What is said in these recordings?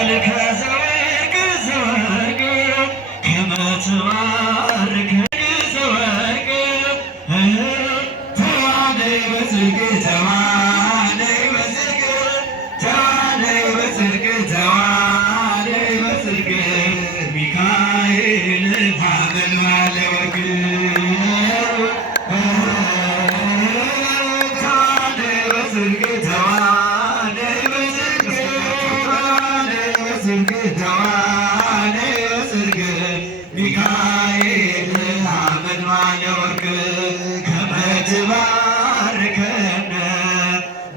በመስቀል ከዘወርቅ ዘወርቅ ከመትባርክ ዘወርቅ ተዋነይ በጽድቅ ተዋነይ በጽድቅ ተዋነይ በጽድቅ ተዋነይ በጽድቅ ሚካኤል ሀበልባለ ወርቅ ተዋነይ በጽድቅ ተዋነይ በጽድቅ ተዋነይ በጽድቅ ተዋነይ በጽድቅ ሚካኤል ሀበልባለ ወርቅ ከመትባርከነ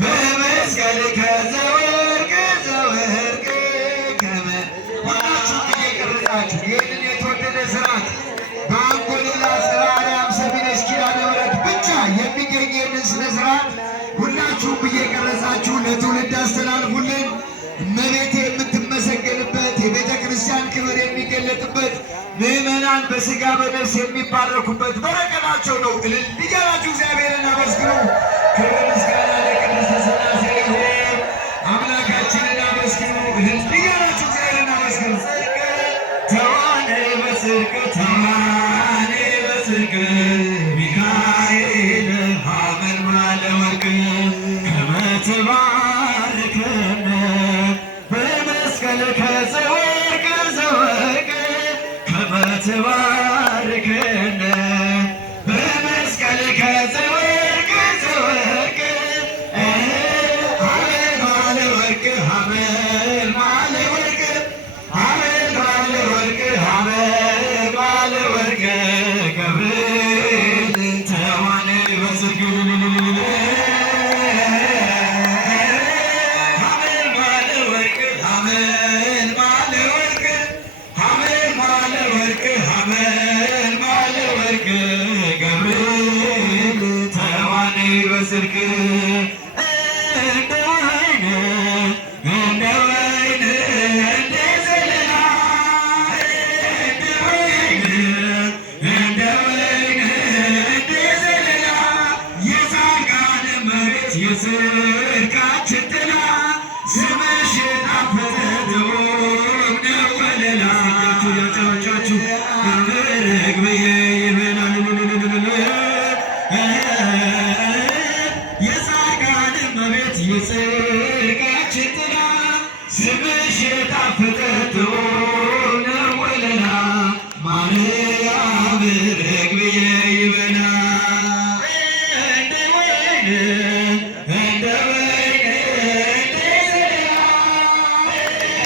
በመስቀል ከዘወርቅ ዘወርቅ ሁላችሁም እየቀረጻችሁ ይህንን የተወደደ ስርዓት በአንጎሌላ ጽርሐ አርያም ሰሚነሽ ኪዳነ ምሕረት ብቻ የሚገኝ ይህንን ስነ ስርዓት ሁላችሁም እየቀረጻችሁ ለትውልድ አስተላልፉልን። እመቤቴ የምትመሰገንበት የቤተ ክርስቲያን ክብር የሚገለጥበት ምዕመናን በሥጋ በነፍስ የሚባረኩበት በረከታቸው ነው። እልል እያላችሁ እግዚአብሔርን አመስግኑ። ክብር ምስጋና ለቅድስት ሥላሴ ይሁን። አምላካችንን አመስግኑ። እልል እያላችሁ እግዚአብሔርን አመስግኑ። ተዋነይ በጽድቅ ተዋነይ በጽድቅ ሚካኤል ሀበልባለ ወርቅ ከመትባርከነ በመስቀል ከዘወርቅ ዘወርቅ ከመትባርከነ በመስቀል ከዘወርቅ ዘወርቅ ሀበልባለ ወርቅ ሀበልባለ ወርቅ ሀበልባለ ወርቅ ሀበልባለ ወርቅ ገብርኤል ተዋነይ በጽድቅ ሀበልባለ ወርቅ ሀበልባለ ወርቅ ሀበልባለ ወርቅ ሀበልባለ ወርቅ ገብርኤል ተዋነይ በጽድቅ እንደ ወይን እንደ ወይን እንደ ዘለላ እንደ ወይን እንደ ወይን እንደ ዘለላ የጻድቃን እመቤት የጽድቃችን ጥላ ስምሽ የጣፈጠ ጥዑም ነው ወለላ ያጨበጫችሁ ርግብዬ ይበላል የጻድቃን እመቤት የጽድቃችን ጥላ ስምሽ የጣፈጠ ጥዑም ነው ወለላ ማርያም ርግብዬ ይበላል እንደ ወይን እንደ ወይን እንደ ዘለላ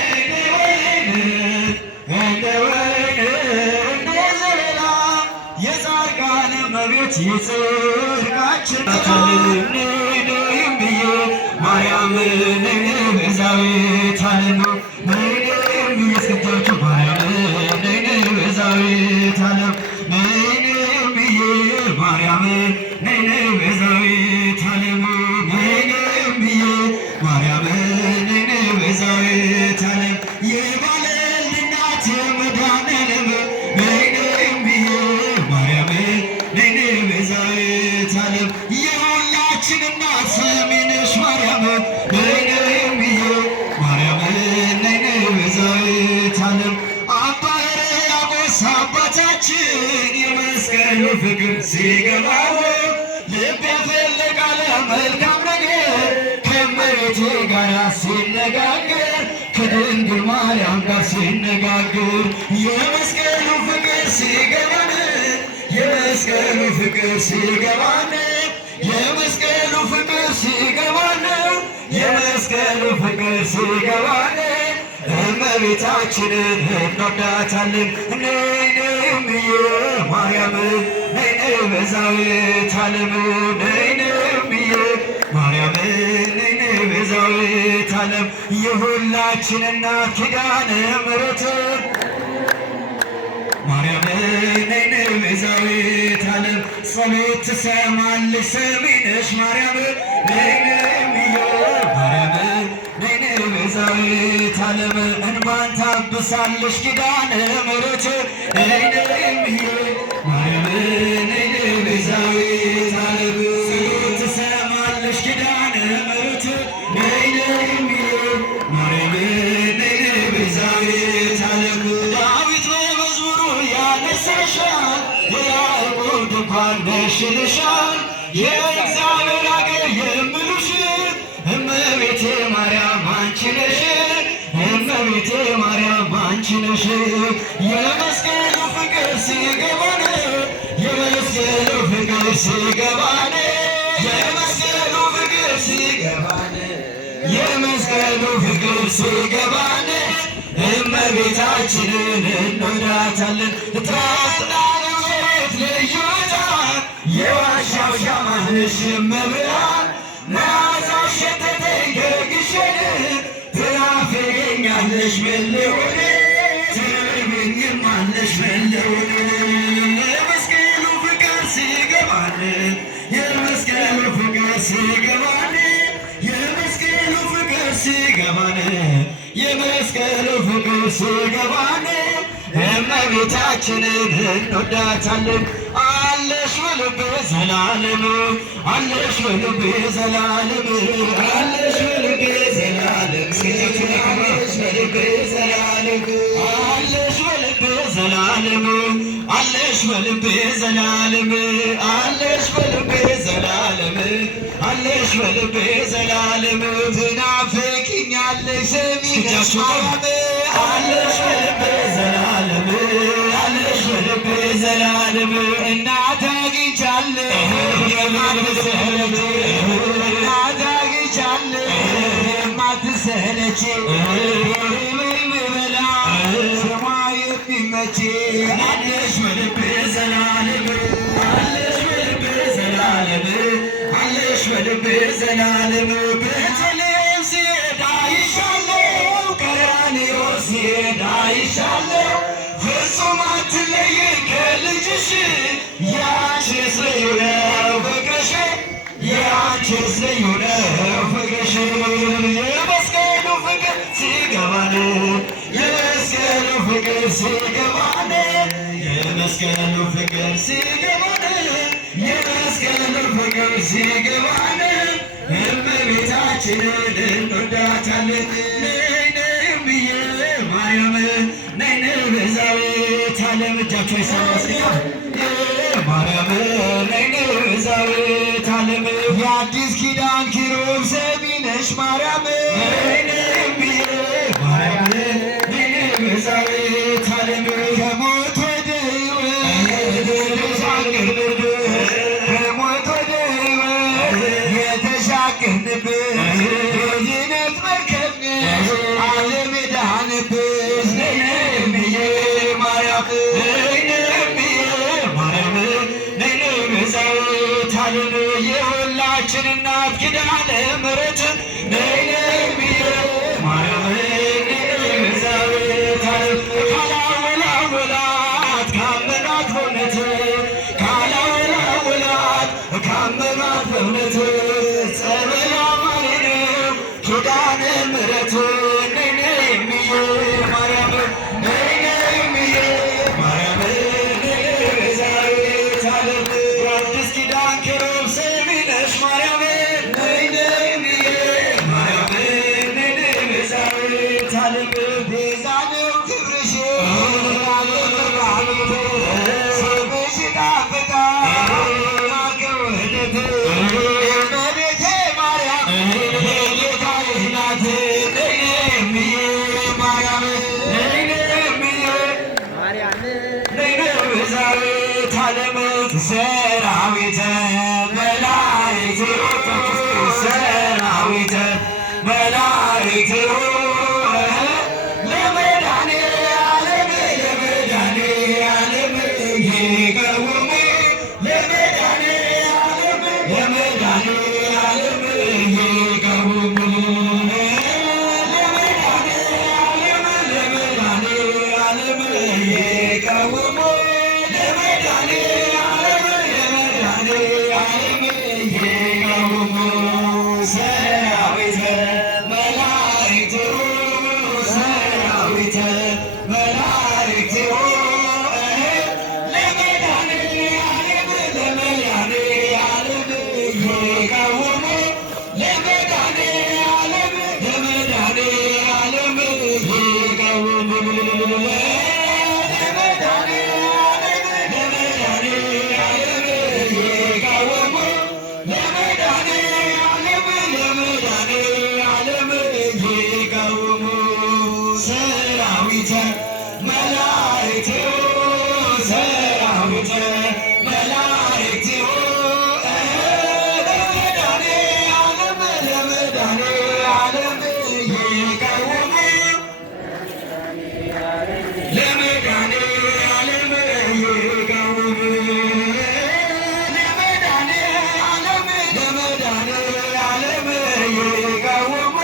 እንደ ወይን እንደ ወይን እንደ ዘለላ የጻድቃን እመቤት የጽድቃችን ነይም ብዬ ማርያም ነይ ቤዛዊተ ዓለም ነይም ብዬ እስክታችሁ ማርያም ነይ ቤዛዊተ ዓለም ነይም ብዬ ማርያም ነይ ቤዛዊተ ዓለም ነይም ብዬ ማርያም ነይ ቤዛዊተ ዓለም የባለልድ እናት መድኃኔዓለም ነይም ብዬ ማርያም ነይ ቤዛዊተ ዓለም የሁላችን እናት ሰሚነሽ ማርያም ነይም ብዬ ማርያም ነይ ቤዛዊተ ዓለም አባ ሕርያቆስ አባታችን የመስቀሉ ፍቅር ሲገባው ልብ ያፈልቃል መልካም ነገር ከእመቤቴ ጋር ሲነጋገር ከድንግል ማርያም ጋር ሲነጋገር የመስቀሉ ፍቅር ሲገባን የመስቀሉ ፍቅር ሲገባን የመስቀሉ ፍቅር ሲገባን የመስቀሉ ፍቅር ሲገባን እመቤታችንን እንወዳታለን። ነይም ብዬ ማርያም ነይ ቤዛዊተ ዓለም ነይም ብዬ ማርያም ነይ ቤዛዊተ ዓለም የሁላችን እናት ኪዳነ ምሕረት ማርያም ነይ ቤዛዊተ ዓለም ጸሎት ትሰማለች ሰሚነሽ ማርያም ነይም ብዬ ማርያም ነይ ቤዛዊተ ዓለም እንባን ታብሳለች ኪዳነ ምሕረት ነይም ብዬ ማርያም ነይ ቤዛዊተ ዓለም ጸሎት ትሰማለች ኪዳነ ምሕረት ነይም ብዬ ማርያም ነይ ማን ነሽ ይልሻል የእግዚአብሔር አገር የምሉሽ እመቤቴ ማርያም አንቺ ነሽ እመቤቴ ማርያም አንቺ ነሽ። የመስቀሉ ፍቅር ሲገባን የመስቀሉ ፍቅር ሲገባን የመስቀሉ ፍቅር ሲገባን የመስቀሉ ፍቅር ሲገባን እመቤታችንን እንወዳታለን። ታላቅ ዘይት ልዩ ዕጣን የዋሻው ሻማ ነሽ እመብርሃን መዓዛሽ ሸተተኝ ከግሸን ትናፍቀኛለሽ መለወን ትርብኝማለሽ መለወን የመስቀሉ ፍቅር ሲገባን የመስቀሉ ፍቅር ሲገባን የመስቀሉ ፍቅር ሲገባን የመስቀሉ ፍቅር ሲገባን እመቤታችንን እንወዳታለን። አለሽ በልቤ ዘላለም አለሽ በልቤ ዘላለም አለሽ በልቤ ዘላለም አለሽ በልቤ ዘላለም አለሽ በልቤ ዘላለም አለሽ በልቤ ዘላለም አለሽ በልቤ ዘላለም አለሽ በልቤ ዘላለም ትናፍቂኛለሽ ስሚነሽ አለሽ በልቤ ዘላለም አለሽ በልቤ ዘላለም እናት አግኝቻለሁ የማትሰለች እናት አግኝቻለሁ የማትሰለች በላ ስሟ የሚመች አለሽ በልቤ ዘላለም አለሽ በልቤ ዘላለም አለሽ በልቤ ዘላለም ቤተልሔም ሲሄድ አይሻለሁ ቀራንዮ ሲሄድ አይሻለሁ ፍጹም አትለይም ከልጅሽ ያንቺስ ልዩ ነው ፍቅርሽ ያንቺስ ልዩ ነው ፍቅርሽ የመስቀሉ ፍቅር ሲገባን የመስቀሉ ፍቅር ሲገባን የመስቀሉ ፍቅር ሲገባን የመስቀሉ ፍቅር ሲገባን እመቤታችንን እንወዳታለን። ነይ ነይ እምዬ ማርያም ነይ ነይ ቤዛዊተ ዓለም እጃችሁ ይሰማል ማርያም ነይ ነይ ቤዛዊተ ዓለም የአዲስ ኪዳን ኪሩብ ሰሚ ነሽ ማርያም ነይ ነይ እምዬ ማርያም ነይ ነይ ቤዛዊተ ዓለም ከሞት ወደ ሕይወት ከሞት ወደ ሕይወት የተሻገርንበት የድነት መርከብ ነሽ ዓለም የዳንበት ነይ ነይ እምዬ ማርያም ነይ ነይ እምዬ ማርያም ነይ ነይ ቤዛዊተ ዓለም የሁላችን እናት ኪዳነ ምሕረት ነይ ነይ እምዬ ይቀውሙ ሰራዊተ መላእክት ሰራዊተ መላእክት ለመድኃኔዓለም ለመድኃኔዓለም ይቀውሙ ለመድኃኔዓለም ይቀውሙ ለመድኃኔዓለም ለመድኃኔዓለም ይቀውሙ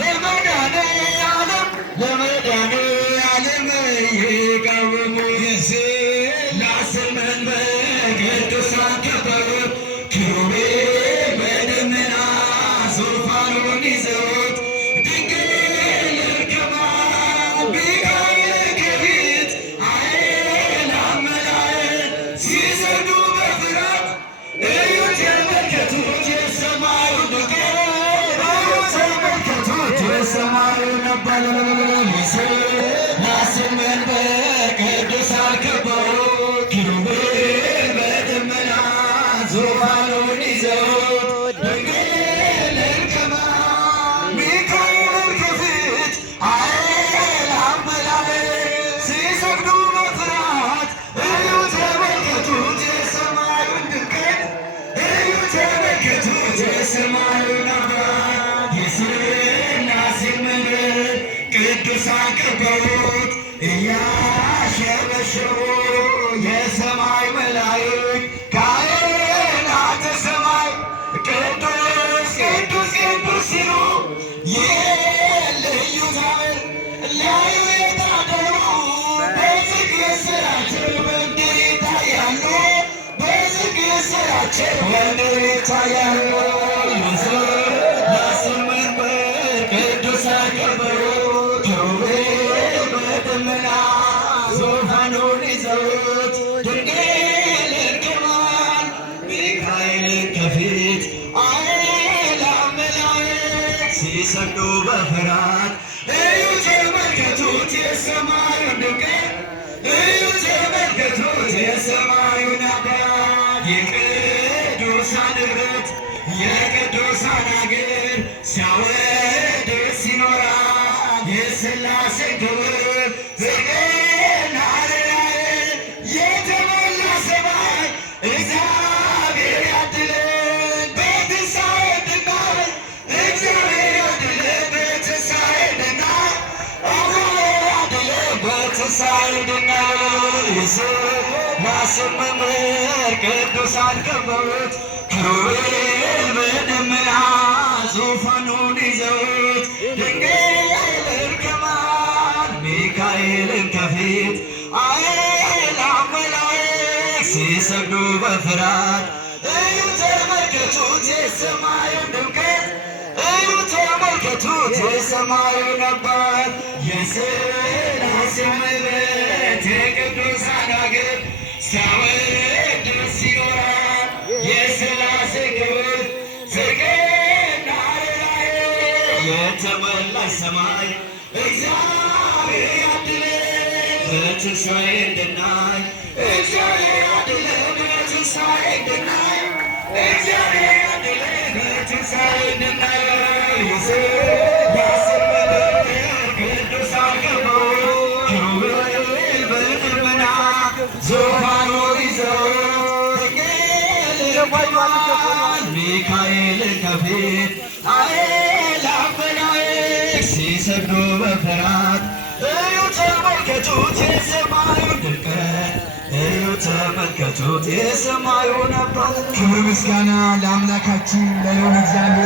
ለመድኃኔዓለም ለመድኃኔዓለም ይቀውሙ የሥላሴን መንበር ቅዱሳን ከበሩ ኪሩቤል በደመና ዙፋኑን ይዘውት ድንግል እርግማን ሚካኤል ከፊት አእላፍ መላእክት ሲሰግዱ በፍርሃት እዩት ተመልከቱት የሰማዩን ድንቅነት እዩት ተመልከቱት የሰማዩን ነባር የሥላሴን መንበር ቅዱሳን ከበሩ ኪሩቤል በደመና ዙፋኑን ይዘውት ድንግል እርግማን ሚካኤል ከፊት አእላፍ መላእክት ሲሰግዱ በፍርሃት እዩት ተመልከቱት የሰማዩን ድምቀት እዩት ተመልከቱት የሰማዩን ነባር የሥላሴን መንበር ቅዱሳን ከበሩት እያሸበሸቡ የሰማይ መላእክት ካህናተ ሰማይ ቅዱስ ቅዱስ ቅዱስ ሲሉ የልዩ ታምር ሊያዩ የታደሉ በዝግ ስራቸው በምድር ይታያሉ በዝግ ስራቸው በምድር ይታያሉ። የሥላሴን መንበር ቅዱሳን ከበሩ ኪሩቤል በደመና ዙፋኑን ይዘውት ድንግል እርግማን ሚካኤልን ከፊት አእላፍ መላእክት ሲሰግዱ በፍርሃት እዩት ተመልከቱት የሰማዩን ድምቀት እዩት ተመልከቱት የሰማዩን ነባር የቅዱሳን ኅብረት የቅዱሳን አገር ሲያወድስ ይኖራል የሥላሴን ክብር ዝቅና ርኅራኄ የተሞላ ሰማይ እግዚአብሔር ያድለን በትንሣኤ እንድናይ እግዚአብሔር ያድለን በትንሣኤ እንድናይ እግዚአብሔር ያድለን በትንሣኤ እንድናይ የሥላሴን መንበር ቅዱሳን ከበሩት ኪሩቤል በደመና ዙፋኑን ይዘውት ድንግል እርግማን ሚካኤልን ከፊት አእላፍ መላእክት ሲሰግዱ በፍርሃት እዩት ተመልከቱት የሰማዩን ድምቀት እዩት ተመልከቱት የሰማዩን ነባር የሥላሴን መንበር የቅዱሳን አገር ሲያወድስ ይኖራል የሥላሴን ክብር ዝቅና ርኅራኄ የተሞላች ሰማይ እግዚአብሔር ያድለን በትንሣኤ እንድናይ እግዚአብሔር ያድለን በትንሣኤ እንድናይ እግዚአብሔር ያድለን በትንሣኤ እንድናይ የሥላሴን መንበር ቅዱሳን ከበሩ ኪሩቤል በደመና ዙፋኑን ይዘውት ሚካኤልን ከፊት አእላፍ መላእክት ሲሰግዱ በፍርሃት እዩት ተመልከቱት የሰማዩን ድምቀት እዩት ተመልከቱት የሰማዩን ነባር። ክብር ምስጋና ለአምላካችን ለልዑል እግዚአብሔር።